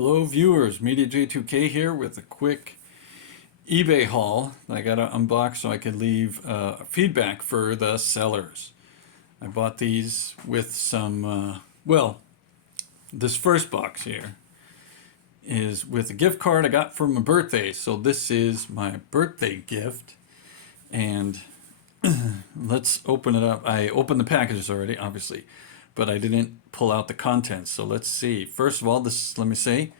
Hello viewers, Media J2K here with a quick eBay haul I got to unbox so I could leave feedback for the sellers. I bought these with some, this first box here is with a gift card I got for my birthday. So this is my birthday gift, and let's open it up. I opened the packages already, obviously, but I didn't pull out the contents. So let's see. First of all, let me say,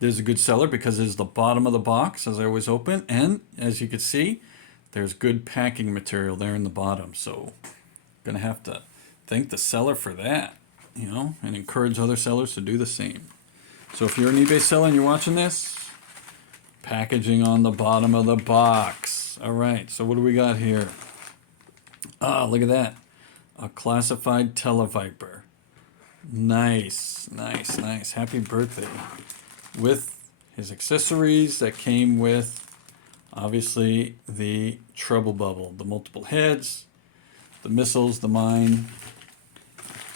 there's a good seller because it's the bottom of the box as I always open. And as you can see, there's good packing material there in the bottom. So I'm gonna have to thank the seller for that, and encourage other sellers to do the same. So if you're an eBay seller and you're watching this, packaging on the bottom of the box. All right, so what do we got here? Ah, look at that. A classified tele-viper. Nice, nice, nice. Happy birthday. With his accessories that came with, obviously, the treble bubble, the multiple heads, the missiles, the mine.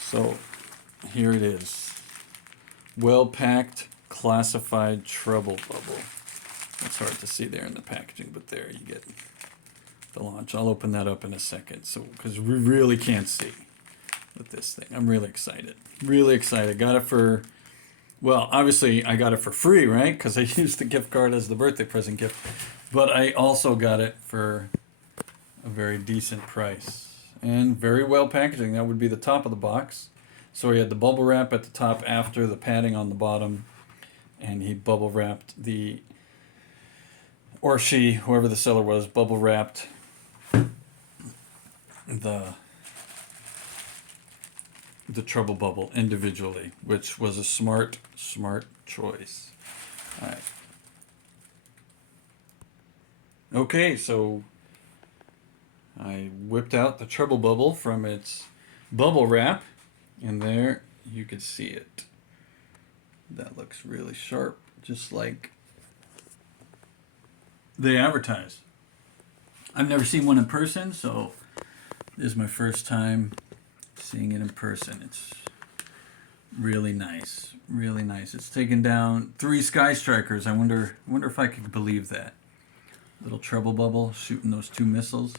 So here it is. Well-packed, classified treble bubble. It's hard to see there in the packaging, but there you get the launch. I'll open that up in a second, so because we really can't see with this thing. I'm really excited. Really excited. Got it for, well, obviously I got it for free, right? Because I used the gift card as the birthday present gift. But I also got it for a very decent price. And very well packaging. That would be the top of the box. So he had the bubble wrap at the top after the padding on the bottom. And he bubble wrapped the, or she, whoever the seller was, bubble wrapped the treble bubble individually, which was a smart choice. All right. Okay, so I whipped out the treble bubble from its bubble wrap, and there you can see it. That looks really sharp, just like they advertise. I've never seen one in person, so this is my first time seeing it in person. It's really nice, really nice. It's taken down 3 skystrikers. I wonder if I could believe that. Little treble bubble shooting those 2 missiles.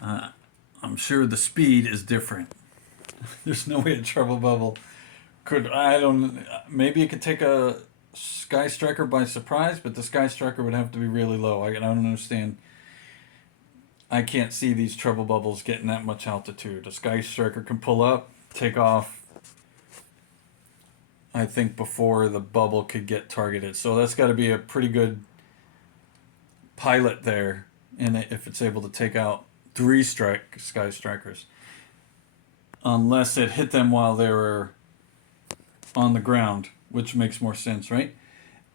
I'm sure the speed is different. There's no way a treble bubble could. Maybe it could take a skystriker by surprise, but the skystriker would have to be really low. I don't understand. I can't see these treble bubbles getting that much altitude. A skystriker can pull up, take off, I think, before the bubble could get targeted. So that's got to be a pretty good pilot there, and if it's able to take out 3 skystrikers, unless it hit them while they were on the ground, which makes more sense, right?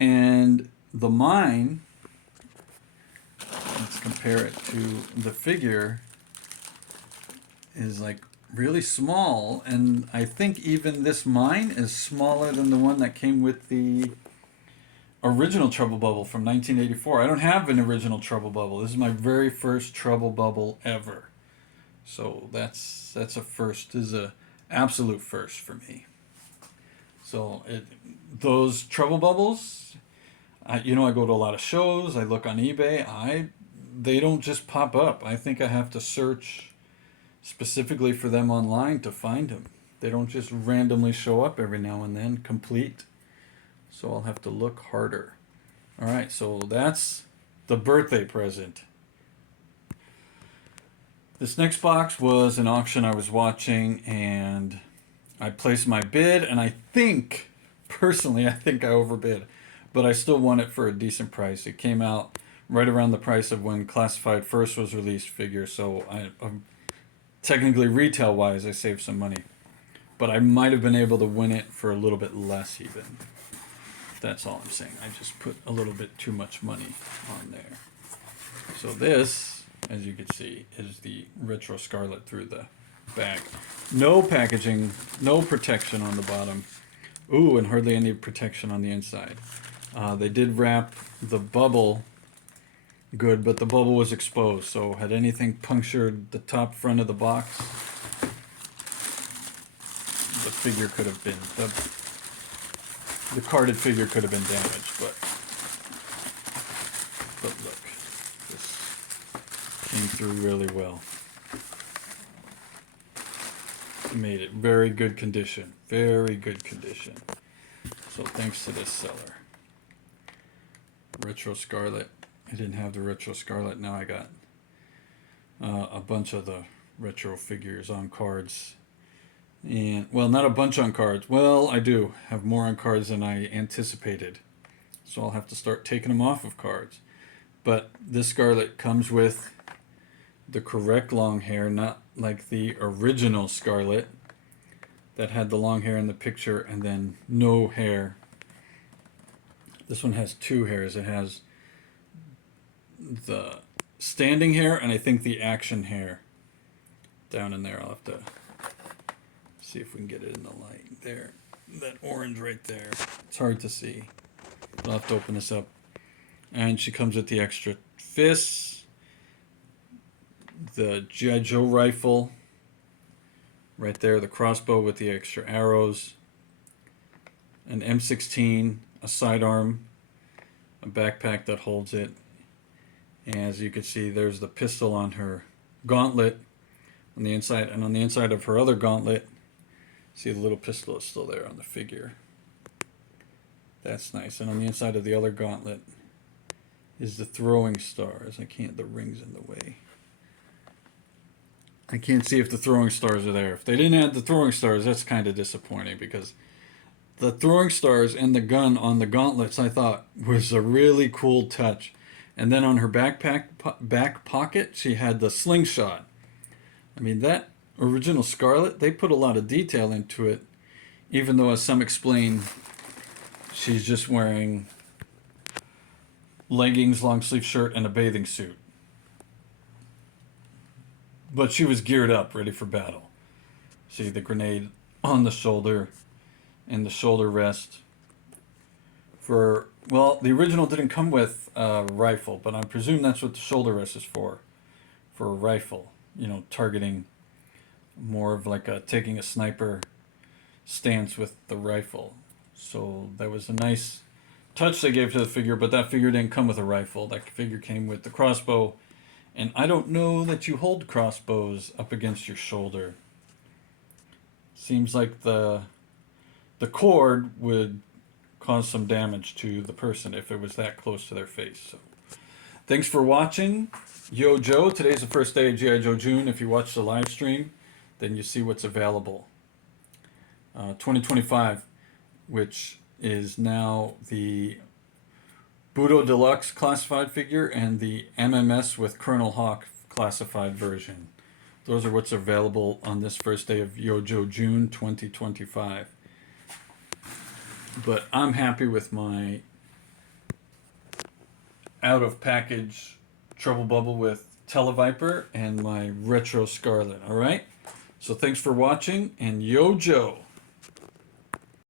And the mine, let's compare it to the figure, is like really small, and I think even this mine is smaller than the one that came with the original treble bubble from 1984. I don't have an original treble bubble. This is my very first treble bubble ever. So that's a first. This is a absolute first for me. So those treble bubbles, I go to a lot of shows. I look on eBay. They don't just pop up. I think I have to search specifically for them online to find them. They don't just randomly show up every now and then, complete. So I'll have to look harder. All right, so that's the birthday present. This next box was an auction I was watching, and I placed my bid, and I think, personally, I overbid, but I still won it for a decent price. It came out right around the price of when Classified first was released figure, so technically retail-wise, I saved some money. But I might have been able to win it for a little bit less even. That's all I'm saying. I just put a little bit too much money on there. So this, as you can see, is the retro Scarlett through the bag. No packaging, no protection on the bottom. Ooh, and hardly any protection on the inside. They did wrap the bubble good, but the bubble was exposed, so had anything punctured the top front of the box, the figure could have been. the carded figure could have been damaged, but look, this came through really well. Made it very good condition, very good condition. So thanks to this seller. Retro Scarlett. I didn't have the Retro Scarlett. Now I got a bunch of the retro figures on cards. And, well, not a bunch on cards. Well, I do have more on cards than I anticipated. So I'll have to start taking them off of cards. But this Scarlett comes with the correct long hair, not like the original Scarlett that had the long hair in the picture and then no hair. This one has two hairs. It has the standing hair and I think the action hair down in there. I'll have to see if we can get it in the light. There, that orange right there. It's hard to see. I'll have to open this up. And she comes with the extra fists, the YOJOE rifle right there, the crossbow with the extra arrows, an M16, a sidearm, a backpack that holds it, and as you can see, there's the pistol on her gauntlet on the inside, and on the inside of her other gauntlet, see the little pistol is still there on the figure. That's nice. And on the inside of the other gauntlet is the throwing stars. The ring's in the way. I can't see if the throwing stars are there. If they didn't add the throwing stars, that's kind of disappointing, because the throwing stars and the gun on the gauntlets I thought was a really cool touch. And then on her back pocket, she had the slingshot. I mean, that original Scarlett, they put a lot of detail into it, even though, as some explain, she's just wearing leggings, long sleeve shirt, and a bathing suit. But she was geared up, ready for battle. See the grenade on the shoulder and the shoulder rest. Well, the original didn't come with a rifle, but I presume that's what the shoulder rest is for a rifle. You know, targeting, more of like taking a sniper stance with the rifle. So that was a nice touch they gave to the figure, but that figure didn't come with a rifle. That figure came with the crossbow. And I don't know that you hold crossbows up against your shoulder. Seems like the cord would cause some damage to the person if it was that close to their face. So, thanks for watching. YOJOE. Today's the first day of G.I. Joe June. If you watch the live stream, then you see what's available. 2025, which is now the Budo Deluxe classified figure and the MMS with Colonel Hawk classified version. Those are what's available on this first day of YOJOE June 2025. But I'm happy with my out of package Trouble Bubble with tele-viper and my Retro Scarlett. Alright? So thanks for watching, and YOJOE!